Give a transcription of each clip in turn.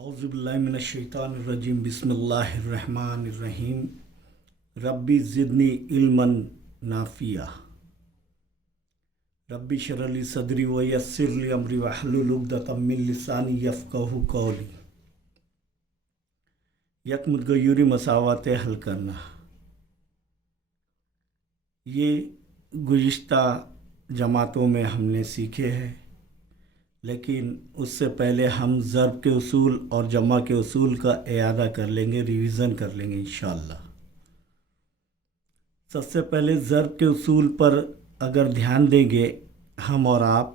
औज़ुबिल्लाहिमिनश्शैतानिर्रजीम बिस्मिल्लाहिर्रहमानिर्रहीम रब्बी ज़िदनी इल्मन नाफ़िया रब्बी इश्रह ली सदरी व यस्सिर ली अमरी वहलुल उक़दतम मिन लिसानी यफ़क़हू क़ौली। यकमुतगय्युरी मसावाते हल करना। ये गुज़िश्ता जमातों में हमने सीखे हैं, लेकिन उससे पहले हम ज़र्ब के उसूल और जमा के उसूल का इयादा कर लेंगे, रिवीज़न कर लेंगे इंशाअल्लाह। सबसे पहले ज़र्ब के उसूल पर अगर ध्यान देंगे हम और आप,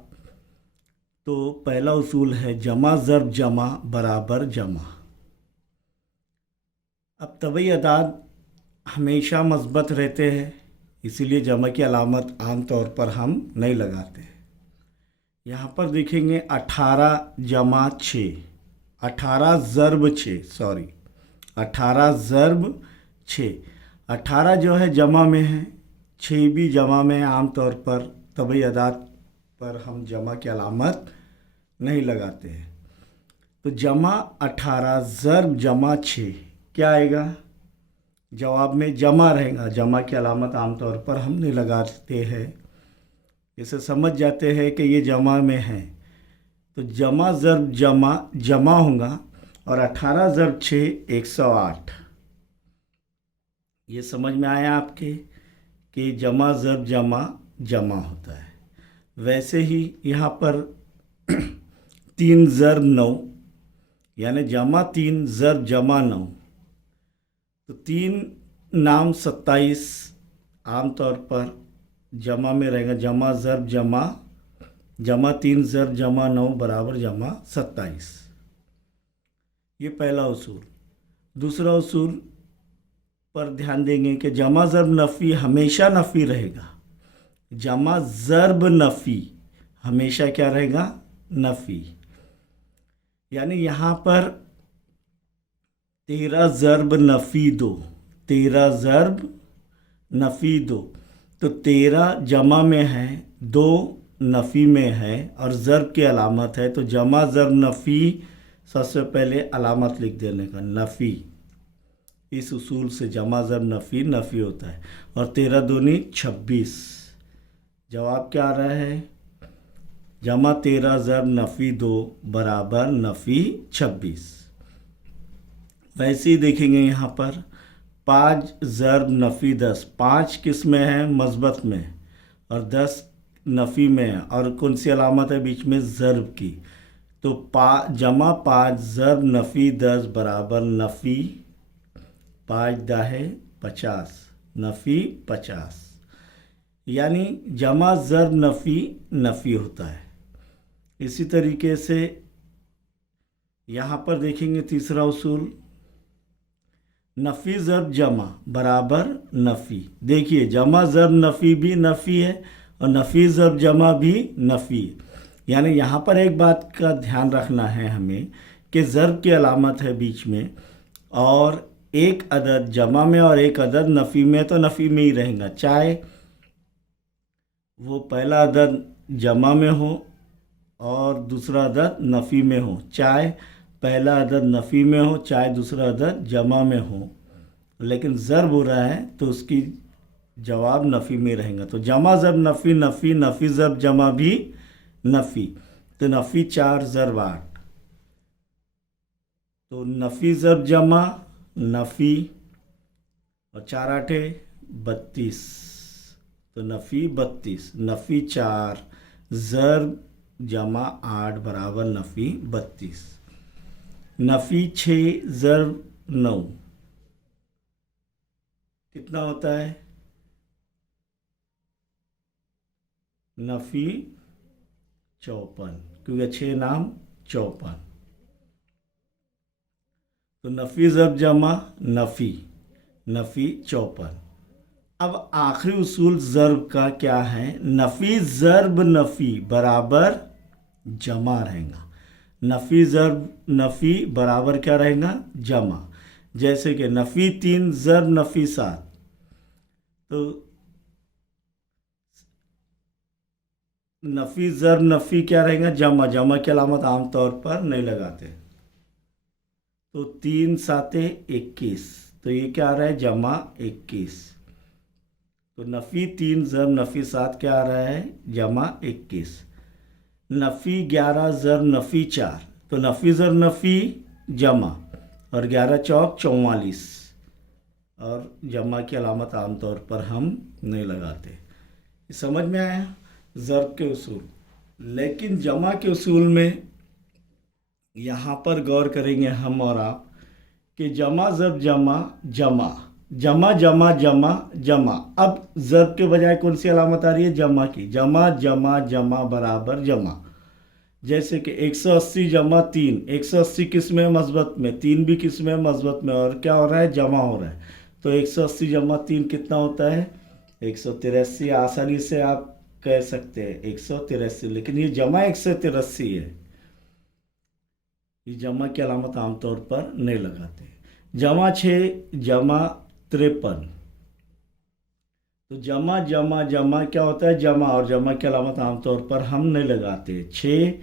तो पहला उसूल है जमा ज़र्ब जमा बराबर जमा। अब तबई अदाद हमेशा मस्बत रहते हैं, इसीलिए जमा की अलामत आम तौर पर हम नहीं लगाते। यहाँ पर देखेंगे 18 जमा 6, 18 ज़र्ब 6, सॉरी 18 ज़र्ब 6। 18 जो है जमा में है, 6 भी जमा में है। आम तौर पर तबई अदाद पर हम जमा की अलामत नहीं लगाते हैं। तो जमा 18 ज़र्ब जमा 6 क्या आएगा? जवाब में जमा रहेगा। जमा की अलामत आम तौर पर हम नहीं लगाते हैं, इसे समझ जाते हैं कि ये जमा में है। तो जमा ज़र्ब जमा जमा होगा और 18 ज़र्ब 6 108। ये समझ में आया आपके कि जमा ज़र्ब जमा जमा होता है। वैसे ही यहाँ पर 3 ज़र्ब 9 यानी जमा 3 ज़र्ब जमा 9, तो 3 नाम 27 आम तौर पर जमा में रहेगा। जमा ज़र्ब जमा जमा 3 ज़र्ब जमा 9 बराबर जमा 27। ये पहला उसूल। दूसरा उसूल पर ध्यान देंगे कि जमा ज़र्ब नफ़ी हमेशा नफ़ी रहेगा। जमा ज़र्ब नफ़ी हमेशा क्या रहेगा? नफ़ी। यानी यहाँ पर 13 ज़र्ब नफ़ी 2, 13 ज़र्ब नफ़ी 2, तो 13 जमा में है, 2 नफ़ी में है और ज़र्ब की अलामत है। तो जमा ज़र्ब नफ़ी सबसे पहले अलामत लिख देने का नफ़ी। इस उसूल से जमा ज़र्ब नफ़ी नफ़ी होता है। और 13 दूनी 26। जवाब क्या आ रहा है? जमा 13 ज़र्ब नफ़ी 2 बराबर नफ़ी 26। वैसे ही देखेंगे यहाँ पर 5 ज़र्ब नफ़ी 10। 5 किस में है? मस्बत में, और 10 नफ़ी में है। और कौन सी अलामत है बीच में? ज़र्ब की। तो जमा 5 ज़र्ब नफ़ी 10 बराबर नफ़ी 5 दाहे 50, नफ़ी 50। यानी जमा ज़र्ब नफ़ी नफ़ी होता है। इसी तरीके से यहाँ पर देखेंगे तीसरा उसूल, नफ़ी ज़र्ब जमा बराबर नफ़ी। देखिए जमा ज़र्ब नफ़ी भी नफ़ी है और नफ़ी ज़र्ब जमा भी नफ़ी है। यानी यहाँ पर एक बात का ध्यान रखना है हमें कि ज़र्ब की अलामत है बीच में, और एक अदद जमा में और एक अदद नफ़ी में, तो नफ़ी में ही रहेगा। चाहे वो पहला अदद जमा में हो और दूसरा अदद नफ़ी में हो, चाहे पहला अदद नफ़ी में हो चाहे दूसरा अदद जमा में हो, लेकिन ज़र्ब हो रहा है तो उसकी जवाब नफ़ी में रहेगा। तो जमा ज़र्ब नफ़ी नफ़ी, नफ़ी ज़र्ब जमा भी नफ़ी। तो नफ़ी 4 ज़र्ब 8, तो नफ़ी ज़र्ब जमा नफ़ी और 4 आठे 32, तो नफ़ी 32। नफ़ी 4 ज़र्ब जमा 8 बराबर नफ़ी 32। नफ़ी 6 ज़र्ब 9 कितना होता है? नफ़ी 54, क्योंकि 6 नाम 54। तो नफ़ी ज़र्ब जमा नफ़ी, नफ़ी 54। अब आखिरी उसूल ज़र्ब का क्या है? नफ़ी ज़र्ब नफ़ी बराबर जमा रहेगा। नफ़ी ज़र्ब नफ़ी बराबर क्या रहेगा? जमा। जैसे कि नफ़ी 3 ज़र्ब नफ़ी 7, तो नफ़ी ज़र्ब नफ़ी क्या रहेगा? जमा। जमा की अलामत आम तौर पर नहीं लगाते। तो 3 साते 21, तो ये क्या आ रहा है जमा 21। तो नफ़ी 3 ज़र नफ़ी 7 क्या आ रहा है जमा 21। नफ़ी 11 ज़र नफ़ी 4, तो नफ़ी ज़र नफ़ी जमा, और 11 चौक 44, और जमा की अलामत आमतौर पर हम नहीं लगाते। समझ में आया ज़र्ब के उसूल। लेकिन जमा के उसूल में यहाँ पर गौर करेंगे हम और आप कि जमा ज़र्ब जमा जमा जमा जमा जमा जमा। अब ज़र्ब के बजाय कौन सी अलामत आ रही है जमा की, जमा जमा जमा बराबर जमा। जैसे कि 180 जमा 3, 180 किस में मस्बत में, 3 भी किस में मस्बत में, और क्या हो रहा है जमा हो रहा है। तो 180 जमा 3 कितना होता है 183। आसानी से आप कह सकते हैं 183, लेकिन ये जमा 183 है, ये जमा की अलामत आमतौर पर नहीं लगाते। जमा 6 जमा 53, तो जमा जमा जमा क्या होता है जमा, और जमा की अलामत आमतौर पर हम नहीं लगाते। 6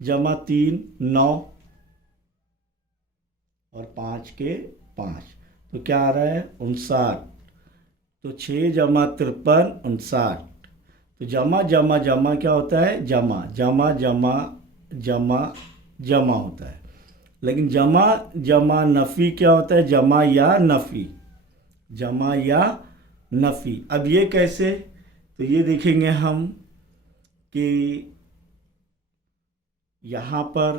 जमा 3 9, और 5 के 5, तो क्या आ रहा है 59। तो 6 जमा 53 59। तो जमा जमा जमा क्या होता है जमा जमा जमा जमा जमा होता है। लेकिन जमा जमा नफ़ी क्या होता है जमा या नफ़ी, जमा या नफ़ी। अब ये कैसे, तो ये देखेंगे हम कि यहाँ पर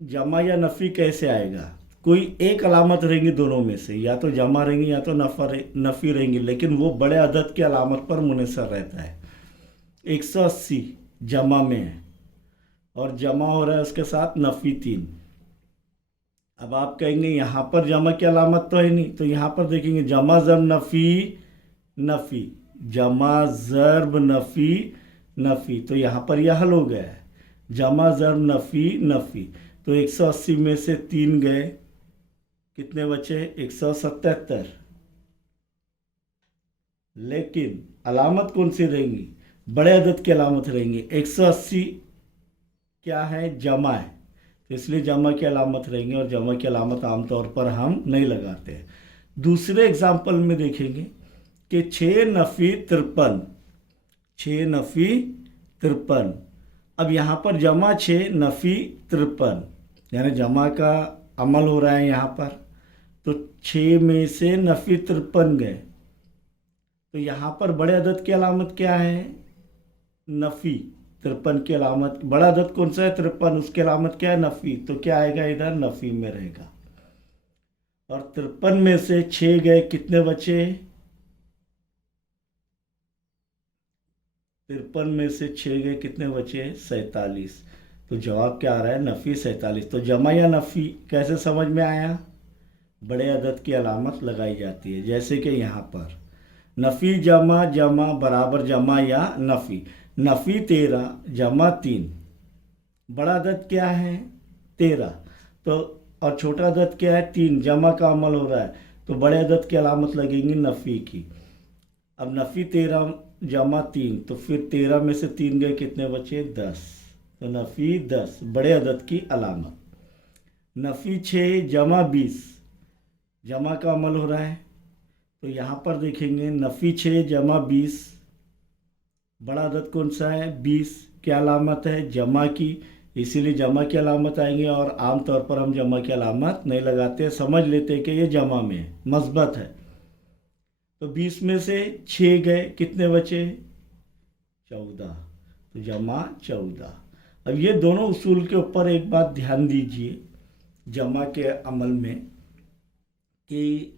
जमा या नफ़ी कैसे आएगा। कोई एक अलामत रहेंगी दोनों में से, या तो जमा रहेंगी या तो नफ़ी रहेंगी, लेकिन वो बड़े अदद की अलामत पर मुनसर रहता है। 180 जमा में है और जमा हो रहा है उसके साथ नफ़ी 3। अब आप कहेंगे यहाँ पर जमा की अलामत तो है नहीं, तो यहाँ पर देखेंगे जमा ज़र्ब नफ़ी नफ़ी, जमा ज़र्ब नफ़ी नफ़ी, तो यहाँ पर यह हल हो गया है जमा ज़र्ब नफ़ी नफ़ी। तो 180 में से 3 गए, कितने बचे 177। लेकिन अलामत कौन सी रहेंगी बड़े अदद की अलामत रहेंगी। 180 क्या है जमा है, तो इसलिए जमा की अलामत रहेंगे, और जमा की अलामत आमतौर पर हम नहीं लगाते हैं। दूसरे एग्जाम्पल में देखेंगे कि 6 नफ़ी 53, 6 नफ़ी 53। अब यहाँ पर जमा 6 नफ़ी 53, यानी जमा का अमल हो रहा है यहाँ पर। तो 6 में से नफ़ी 53 गए, तो यहाँ पर बड़े अदद की अलामत क्या है नफ़ी। 53 की अलामत, बड़ा अदद कौन सा है 53, उसकी अलामत क्या है नफ़ी, तो क्या आएगा इधर नफ़ी में रहेगा। और 53 में से 6 गए, कितने बचे 53 में से 6 गए, कितने बचे 47। तो जवाब क्या आ रहा है नफ़ी 47। तो जमा या नफ़ी कैसे समझ में आया, बड़े अदद की अलामत लगाई जाती है। जैसे कि यहाँ पर नफ़ी जमा जमा बराबर जमा या नफ़ी। नफ़ी 13 जमा 3, बड़ा अदद क्या है 13, तो और छोटा अदद क्या है 3, जमा का अमल हो रहा है, तो बड़े अदद की अलामत लगेंगी नफ़ी की। अब नफ़ी 13 जमा 3, तो फिर 13 में से 3 गए, कितने बचे 10, तो नफ़ी 10 बड़े अदद की अलामत। नफ़ी 6 जमा 20, जमा का अमल हो रहा है, तो यहाँ पर देखेंगे नफ़ी 6 जमा 20, बड़ा अदद कौन सा है 20, क्या अलामत है जमा की, इसीलिए जमा की अलामत आएंगे। और आम तौर पर हम जमा की अलामत नहीं लगाते, समझ लेते हैं कि ये जमा में है, मस्बत है। तो 20 में से 6 गए, कितने बचे 14, तो जमा 14। अब ये दोनों उसूल के ऊपर एक बात ध्यान दीजिए जमा के अमल में, कि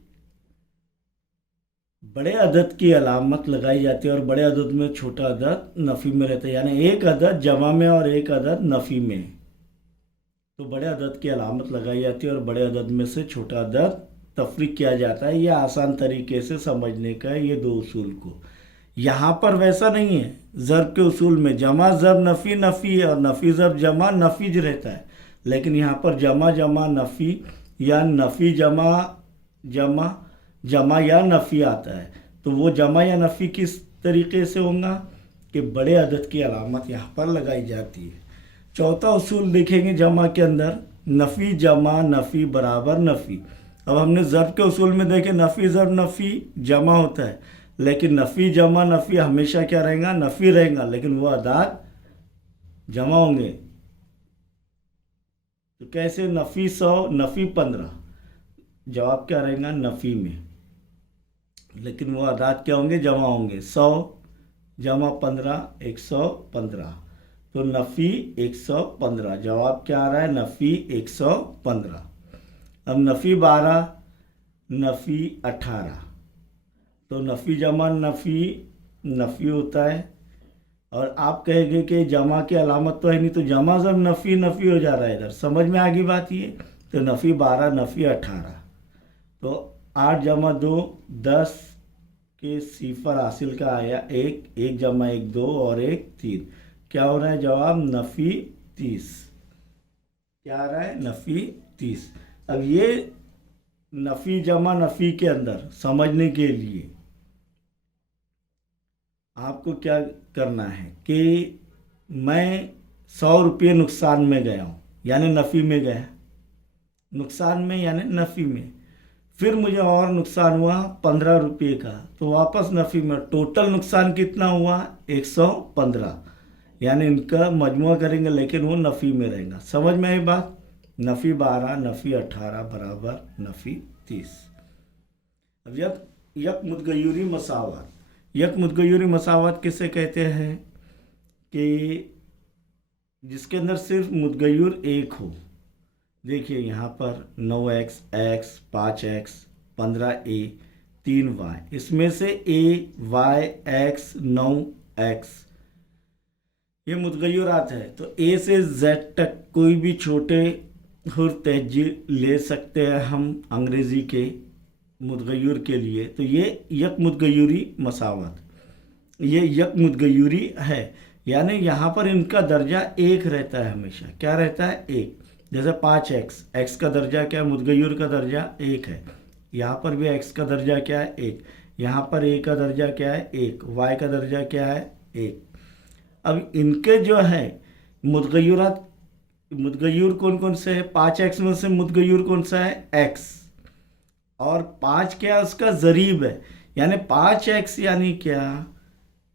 बड़े अदद की अलामत लगाई जाती है और बड़े अदद में छोटा अदद नफ़ी में रहता है, यानी एक अदद जमा में और एक अदद नफ़ी में, तो बड़े अदद की अलामत लगाई जाती है और बड़े अदद में से छोटा अदद तफरीक किया जाता है। यह आसान तरीके से समझने का है ये दो उसूल को। यहाँ पर वैसा नहीं है, ज़र्ब के उसूल में जमा ज़र्ब नफ़ी नफ़ी है और नफ़ी ज़र्ब जमा नफ़ीज रहता है, लेकिन यहाँ पर जमा जमा नफ़ी या नफ़ी जमा जमा जमा या नफ़ी आता है। तो वो जमा या नफ़ी किस तरीके से होगा कि बड़े अदद की अलामत यहाँ पर लगाई जाती है। चौथा उसूल देखेंगे जमा के अंदर, नफ़ी जमा नफ़ी बराबर नफ़ी। अब हमने ज़र्ब के उसूल में देखे, नफ़ी ज़र्ब नफ़ी जमा होता है, लेकिन नफ़ी जमा नफ़ी हमेशा क्या रहेगा, नफ़ी रहेगा, लेकिन वो अदाद जमा होंगे। तो कैसे, नफ़ी 100 नफ़ी 15, जवाब क्या रहेगा, नफ़ी में, लेकिन वो अदाद क्या होंगे, जमा होंगे। 100 जमा 15 115, तो नफ़ी 115, जवाब क्या आ रहा है, नफ़ी 115। अब नफ़ी 12 नफ़ी 18, तो नफ़ी जमा नफ़ी नफ़ी होता है, और आप कहेंगे कि जमा की अलामत तो है नहीं, तो जमा जब नफ़ी नफ़ी हो जा रहा है, इधर समझ में आ गई बात ये। तो नफ़ी 12 नफ़ी 18, तो 8 जमा 2 10 के सिफर हासिल का आया 1, 1 जमा 1 2 और 1 3, क्या हो रहा है, जवाब नफ़ी 30। क्या आ रहा है, नफ़ी 30। अब ये नफ़ी जमा नफ़ी के अंदर समझने के लिए आपको क्या करना है कि मैं 100 रुपये नुकसान में गया हूँ, यानी नफ़ी में गया, नुकसान में यानी नफ़ी में, फिर मुझे और नुकसान हुआ 15 रुपये का, तो वापस नफ़ी में, टोटल नुकसान कितना हुआ, 115, यानी इनका मजमुआ करेंगे लेकिन वो नफ़ी में रहेगा। समझ में आई बात। नफ़ी 12 नफ़ी 18 बराबर नफ़ी 30। अब यक मुतगय्युरी मसावत, यक मुतगय्युरी मसावत किसे कहते हैं कि जिसके अंदर सिर्फ मुतगय्युर एक हो। देखिए यहाँ पर 9x x 5x 15a 3y, इसमें से a y x 9x ये मुतगय्युरात है, तो a से z तक कोई भी छोटे हुर्फ तहजीर ले सकते हैं हम अंग्रेज़ी के मुतगय्युर के लिए। तो ये यक मुतगय्युरी मसावत, ये यक मुतगय्युरी है, यानी यहाँ पर इनका दर्जा एक रहता है हमेशा। क्या रहता है, एक। जैसे 5x, x का दर्जा क्या है, मुतगय्युर का दर्जा एक है, यहाँ पर भी x का दर्जा क्या है, एक। यहाँ पर a का दर्जा क्या है, एक। y का दर्जा क्या है, एक। अब इनके जो है मुतगय्युरात, मुतगय्युर कौन कौन से है, 5x में से मुतगय्युर कौन सा है, x, और 5 क्या उसका ज़रीब है, यानी 5x यानी क्या,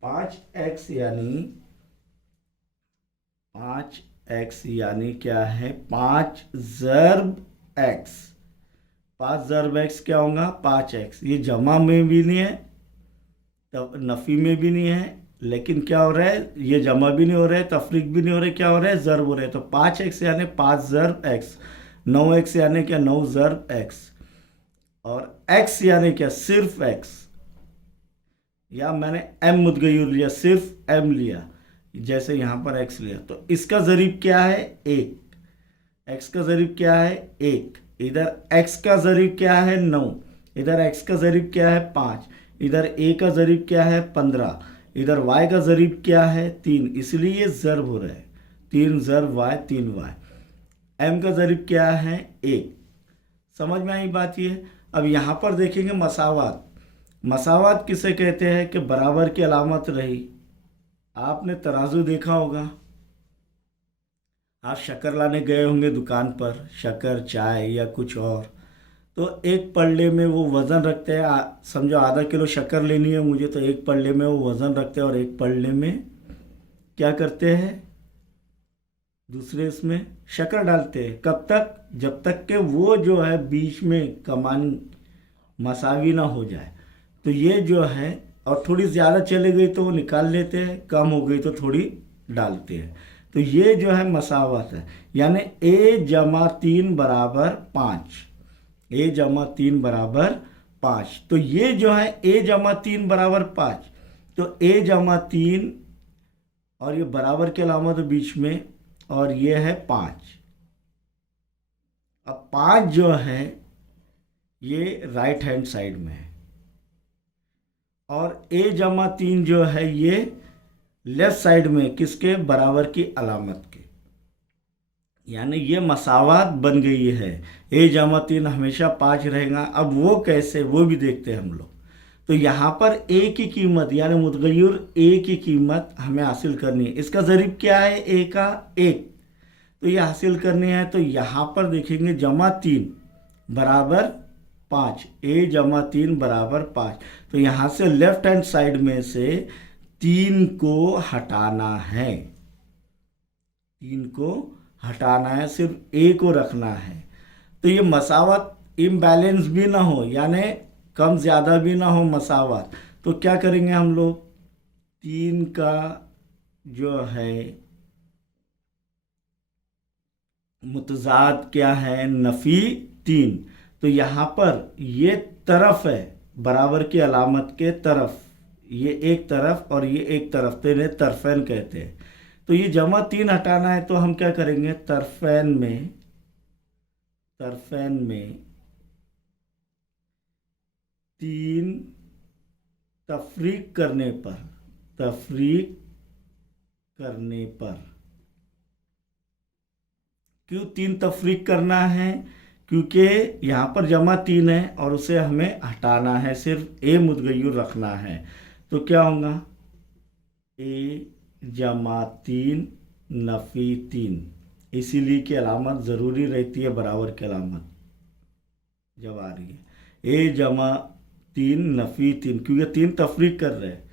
5x यानी 5x यानी क्या है, 5 ज़र्ब x, 5 ज़र्ब x क्या होगा, 5x। ये जमा में भी नहीं है, तब नफ़ी में भी नहीं है, लेकिन क्या हो रहा है, ये जमा भी नहीं हो रहा है, तफरीक भी नहीं हो रहा है, क्या हो रहा है, ज़र्ब हो रहा है। तो 5x यानी 5 ज़र्ब x, 9x यानी क्या, 9 ज़र्ब x, और x यानी क्या, सिर्फ x, या मैंने m मुतगय्युर लिया, सिर्फ m लिया, जैसे यहाँ पर x लिया, तो इसका ज़रीब क्या है, एक। x का ज़रीब क्या है, एक। इधर x का ज़रीब क्या है, 9, इधर x का ज़रीब क्या है, 5, इधर a का ज़रीब क्या है, 15, इधर y का ज़रीब क्या है, 3, इसलिए ये ज़र्ब हो रहा है, 3 ज़र्ब y 3y। m का ज़रीब क्या है, एक। समझ में आई बात ये। अब यहाँ पर देखेंगे मसावात, मसावात किसे कहते हैं कि बराबर की अलामत रही। आपने तराजू देखा होगा, आप शक्कर लाने गए होंगे दुकान पर, शक्कर चाय या कुछ और, तो एक पल्ले में वो वज़न रखते हैं, समझो आधा किलो शक्कर लेनी है मुझे, तो एक पल्ले में वो वज़न रखते हैं और एक पल्ले में क्या करते हैं, दूसरे इसमें शक्कर डालते हैं। कब तक, जब तक कि वो जो है बीच में कमान मसावी ना हो जाए। तो ये जो है, और थोड़ी ज़्यादा चली गई तो वो निकाल लेते हैं, कम हो गई तो थोड़ी डालते हैं। तो ये जो है मसावत है, यानी a जमा 3 बराबर 5, a जमा 3 बराबर 5। तो ये जो है a जमा 3 बराबर 5, तो a जमा 3 और ये बराबर के अलामत बीच में, और ये है 5। अब 5 जो है ये राइट हैंड साइड में है, और a जमा 3 जो है ये लेफ्ट साइड में, किसके, बराबर की अलामत के, यानी ये मसावात बन गई है। a जमा 3 हमेशा 5 रहेगा। अब वो कैसे, वो भी देखते हैं हम लोग। तो यहाँ पर a की कीमत, यानी मुतगय्युर a की कीमत हमें हासिल करनी है। इसका ज़रीब क्या है, a का, एक, तो ये हासिल करनी है। तो यहाँ पर देखेंगे जमा 3 बराबर 5, ए जमा 3 बराबर 5। तो यहाँ से लेफ्ट हैंड साइड में से 3 को हटाना है, 3 को हटाना है, सिर्फ ए को रखना है। तो ये मसावत इम्बैलेंस भी ना हो, यानी कम ज़्यादा भी ना हो, मसावत। तो क्या करेंगे हम लोग, 3 का जो है मुतजाद क्या है, नफ़ी 3। तो यहाँ पर ये तरफ है बराबर की अलामत के तरफ, ये एक तरफ और ये एक तरफ, तो इन्हें तरफैन कहते हैं। तो ये जमा 3 हटाना है, तो हम क्या करेंगे, तरफैन में 3 तफरीक करने पर क्यों 3 तफरीक करना है, क्योंकि यहाँ पर जमा 3 है और उसे हमें हटाना है, सिर्फ ए मुतगय्युर रखना है। तो क्या होगा, ए जमा 3 नफ़ी 3, इसीलिए की अलामत ज़रूरी रहती है बराबर की अलामत जब आ रही है, ए जमा 3 नफ़ी 3, क्योंकि 3 तफरीक कर रहे हैं,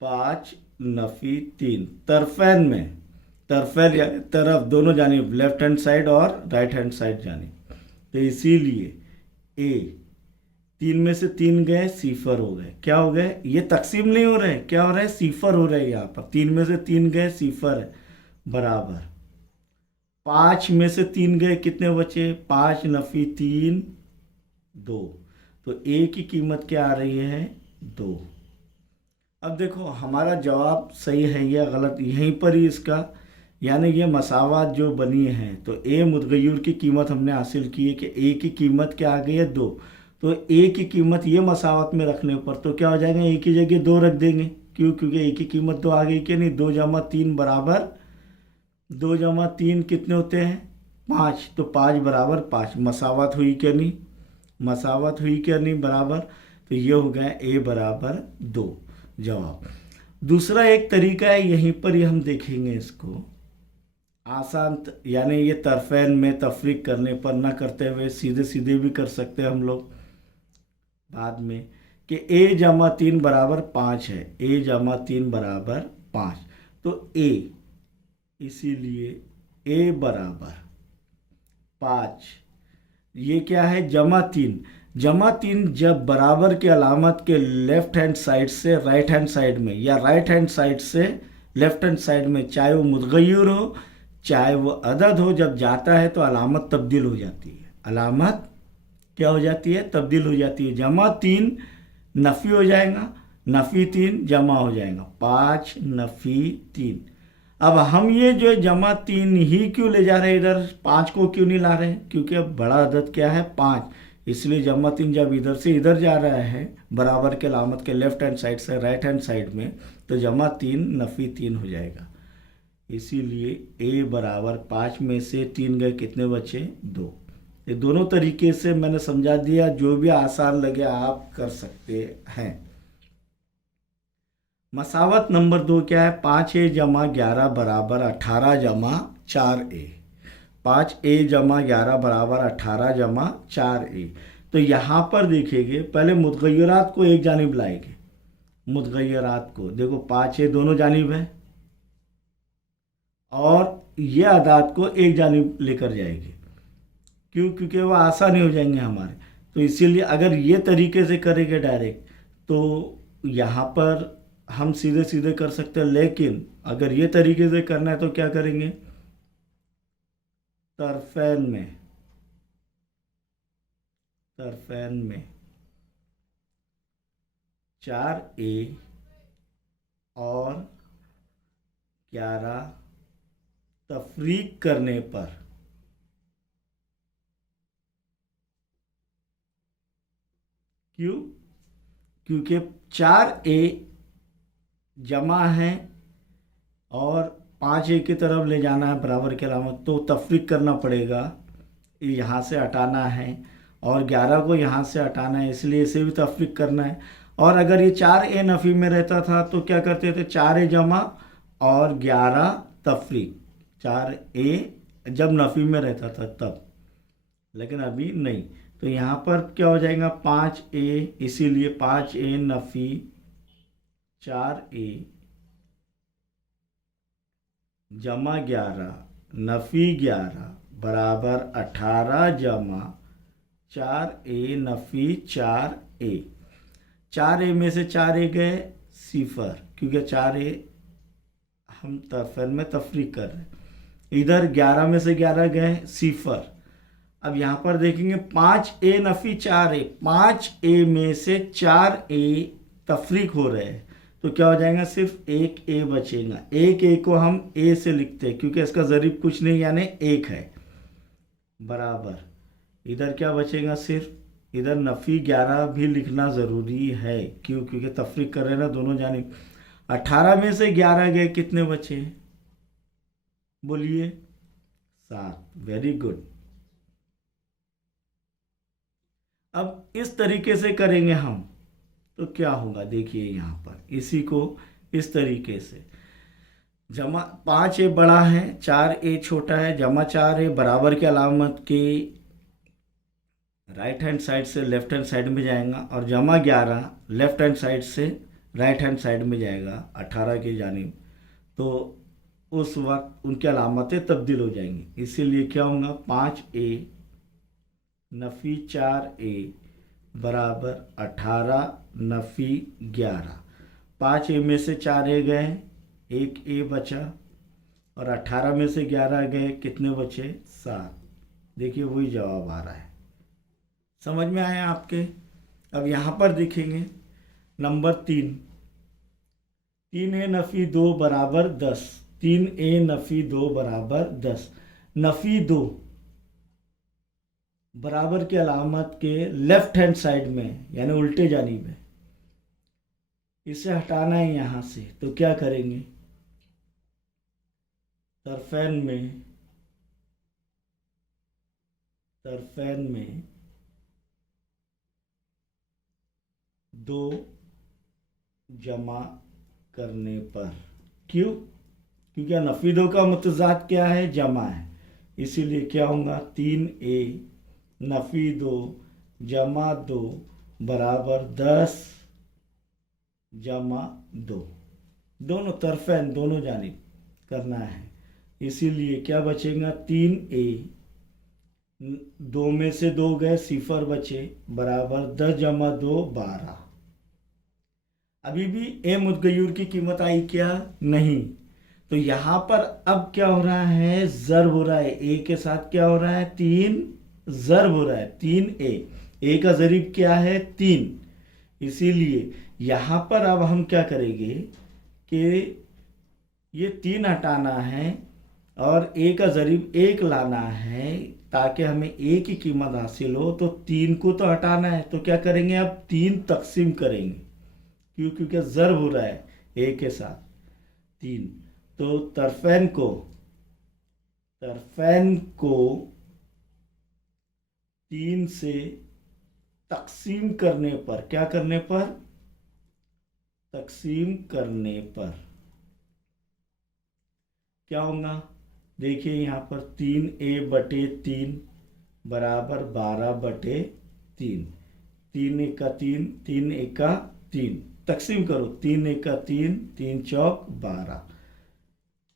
5 नफ़ी 3। तरफैन में, तरफैन यानी तरफ, दोनों जानिब, लेफ्ट हैंड साइड और राइट हैंड साइड जानिब। तो इसीलिए ए 3 में से 3 गए, सिफर हो गए। क्या हो गए, ये तकसीम नहीं हो रहे, क्या हो रहा है, सिफर हो रहे हैं। यहाँ पर 3 में से 3 गए, सिफर है, बराबर 5 में से 3 गए, कितने बचे, 5 नफ़ी 3 2। तो ए की कीमत क्या आ रही है, 2। अब देखो हमारा जवाब सही है या गलत, यहीं पर ही इसका, यानी ये मसावत जो बनी है, तो ए मुतगय्युर की कीमत हमने हासिल की है कि ए की कीमत क्या आ गई है, 2। तो ए की कीमत ये मसावत में रखने पर तो क्या हो जाएगा, ए की जगह 2 रख देंगे। क्यों, क्योंकि ए की कीमत 2 आ गई कि नहीं, 2 जमा 3 बराबर, 2 जमा 3 कितने होते हैं, 5। तो 5 बराबर 5, मसावत हुई क्या नहीं, मसावत हुई क्या नहीं, बराबर। तो ये हो गया ए बराबर 2 जवाब। दूसरा एक तरीका है, यहीं पर ही हम देखेंगे इसको आसान, यानी ये तरफैन में तफरीक करने पर ना करते हुए सीधे सीधे भी कर सकते हैं हम लोग बाद में, कि ए जमा 3 बराबर 5 है, ए जमा 3 बराबर 5। तो ए, इसीलिए ए बराबर 5, ये क्या है, जमा 3। जमा 3 जब बराबर के अलामत के लेफ्ट हैंड साइड से राइट हैंड साइड में, या राइट हैंड साइड से लेफ्ट हैंड साइड में, चाहे वो मुतगय्युर हो चाहे वो अदद हो, जब जाता है तो अलामत तब्दील हो जाती है, अलामत क्या हो जाती है, तब्दील हो जाती है। जमा 3 नफ़ी हो जाएगा, नफ़ी 3 जमा हो जाएगा, 5 नफ़ी 3। अब हम ये जो जमा 3 ही क्यों ले जा रहे हैं इधर, 5 को क्यों नहीं ला रहे हैं, क्योंकि अब बड़ा अदद क्या है, 5, इसलिए जमा 3 जब इधर से इधर जा रहा है बराबर के अलामत के लेफ्ट हैंड साइड से राइट हैंड साइड में, तो जमा 3 नफ़ी 3 हो जाएगा। इसीलिए ए बराबर 5 में से 3 गए, कितने बचे, 2। ये दोनों तरीके से मैंने समझा दिया, जो भी आसान लगे आप कर सकते हैं। मसावत नंबर 2 क्या है, 5a जमा 11 बराबर 18 जमा 4a, 5a जमा 11 बराबर 18 जमा 4a। तो यहाँ पर देखेंगे, पहले मुतगय्यरात को एक जानिब लाएंगे, मुतगय्यरात को देखो 5a दोनों जानिब है, और ये अदाद को एक जानिब लेकर जाएंगे। क्यों, क्योंकि वह आसानी हो जाएंगे हमारे। तो इसीलिए अगर ये तरीके से करेंगे डायरेक्ट, तो यहाँ पर हम सीधे सीधे कर सकते हैं, लेकिन अगर ये तरीके से करना है तो क्या करेंगे, तरफैन में 4a और 11 तफरीक करने पर, क्यों, क्योंकि 4a जमा है और 5a की तरफ ले जाना है बराबर की अलामत, तो तफरीक करना पड़ेगा, यहाँ से हटाना है और 11 को यहाँ से हटाना है, इसलिए इसे भी तफरीक करना है। और अगर ये 4a नफ़ी में रहता था तो क्या करते थे, 4a जमा और 11 तफरीक, 4a जब नफ़ी में रहता था तब, लेकिन अभी नहीं। तो यहाँ पर क्या हो जाएगा 5a, इसीलिए 5a नफ़ी 4a जमा 11 नफ़ी 11 बराबर 18 जमा 4a नफ़ी 4a। 4a में से 4a गए सिफर, क्योंकि 4a हम तरफेन में तफरीक कर रहे हैं। इधर 11 में से 11 गए सिफर। अब यहाँ पर देखेंगे 5a नफ़ी 4a, 5a में से 4a तफरीक हो रहे हैं, तो क्या हो जाएगा, सिर्फ एक a बचेगा। एक a को हम a से लिखते हैं क्योंकि इसका ज़रीब कुछ नहीं यानी एक है, बराबर इधर क्या बचेगा, सिर्फ इधर नफ़ी 11 भी लिखना ज़रूरी है। क्यों? क्योंकि तफरीक कर रहे हैं ना दोनों जानिब। 18 में से 11 गए, कितने बचे, बोलिए 7। Very good. अब इस तरीके से करेंगे हम तो क्या होगा, देखिए यहाँ पर इसी को इस तरीके से जमा 5a बड़ा है 4a छोटा है, जमा 4a बराबर की अलामत के राइट हैंड साइड से लेफ्ट हैंड साइड में जाएगा, और जमा 11 लेफ्ट हैंड साइड से राइट हैंड साइड में जाएगा 18 की जानिब। तो उस वक्त उनकी अलामतें तब्दील हो जाएंगी, इसीलिए क्या होगा 5a नफ़ी 4a बराबर 18 नफ़ी 11। 5a में से 4a गए, एक a बचा, और 18 में से 11 गए, कितने बचे, 7। देखिए वही जवाब आ रहा है। समझ में आया आपके? अब यहाँ पर देखेंगे नंबर 3, 3a नफ़ी 2 बराबर 10। 3a नफ़ी 2 बराबर 10। नफ़ी 2 बराबर की अलामत के लेफ्ट हैंड साइड में यानी उल्टे जानिब है, इसे हटाना है यहाँ से, तो क्या करेंगे, तरफेन में 2 जमा करने पर, क्यों? क्योंकि नफ़ी 2 का मुतज़ाद क्या है, जमा है, इसीलिए क्या होगा 3a नफ़ी 2 जमा 2 बराबर 10 जमा 2। दोनों तरफेन दोनों जानिब करना है, इसीलिए क्या बचेगा 3a, 2 में से 2 गए सिफर बचे, बराबर 10 जमा 2 12। अभी भी ए मुतगय्युर की कीमत आई क्या, नहीं। तो यहाँ पर अब क्या हो रहा है, ज़र्ब हो रहा है, ए के साथ क्या हो रहा है, 3 ज़र्ब हो रहा है, 3a, ए का ज़रीब क्या है 3, इसीलिए यहाँ पर अब हम क्या करेंगे कि ये 3 हटाना है और ए का ज़रीब 1 लाना है ताकि हमें ए की कीमत हासिल हो। तो 3 को तो हटाना है, तो क्या करेंगे, अब 3 तकसीम करेंगे, क्यों? क्योंकि ज़र्ब हो रहा है ए के साथ 3। तो तरफेन को 3 से तकसीम करने पर, क्या करने पर, तकसीम करने पर क्या होगा, देखिए यहाँ पर 3a बटे 3 बराबर 12 बटे 3। 3 एका 3, 3 एका 3, तकसीम करो, 3 एका 3, 3 चौक 12।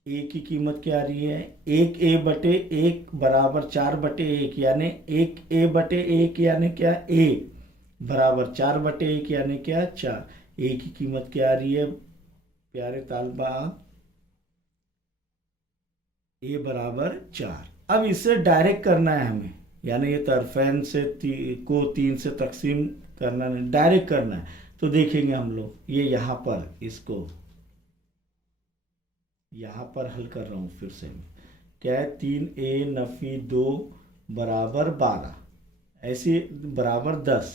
ए की कीमत क्या आ रही है, 1a बटे 1 बराबर 4 बटे 1, यानी 1a बटे 1 यानी क्या, a बराबर 4 बटे 1 यानी क्या, 4। ए की कीमत क्या आ रही है प्यारे तालबा, ए बराबर 4। अब इसे डायरेक्ट करना है हमें, यानी ये तरफेन से को 3 से तकसीम करना नहीं, डायरेक्ट करना है। तो देखेंगे हम लोग, ये यहाँ पर इसको यहाँ पर हल कर रहा हूँ फिर से, क्या है 3a नफ़ी 2 बराबर 12, ऐसी बराबर 10,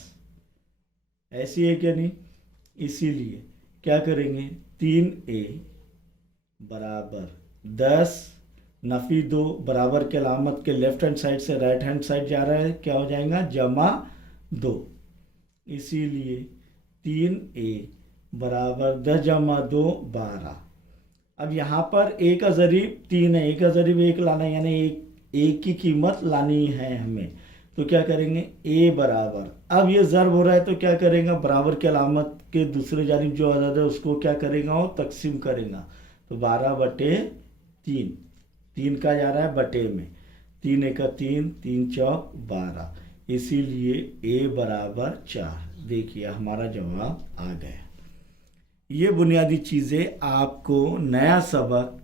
ऐसी है क्या नहीं, इसीलिए क्या करेंगे 3a बराबर 10 नफ़ी 2 बराबर के अलामत के लेफ्ट हैंड साइड से राइट हैंड साइड जा रहा है, क्या हो जाएगा जमा 2, इसीलिए 3a बराबर 10 जमा 2 12। अब यहाँ पर ए का ज़रीब 3 है, ए का ज़रीब 1 लाना है, यानी एक की कीमत लानी है हमें। तो क्या करेंगे, ए बराबर, अब ये ज़र्ब हो रहा है तो क्या करेगा, बराबर की अलामत के दूसरे जानिब जो अदद है उसको क्या करेगा, वो तकसीम करेगा। तो 12/3, 3 का जा रहा है बटे में, 3 एका 3, 3 चौक 12, इसीलिए ए बराबर 4। देखिए हमारा जवाब आ गया। ये बुनियादी चीज़ें आपको नया सबक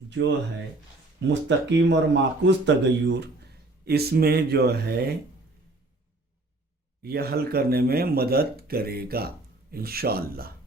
जो है मुस्तकीम और माकूस तगय्युर, इसमें जो है यह हल करने में मदद करेगा इंशाअल्लाह।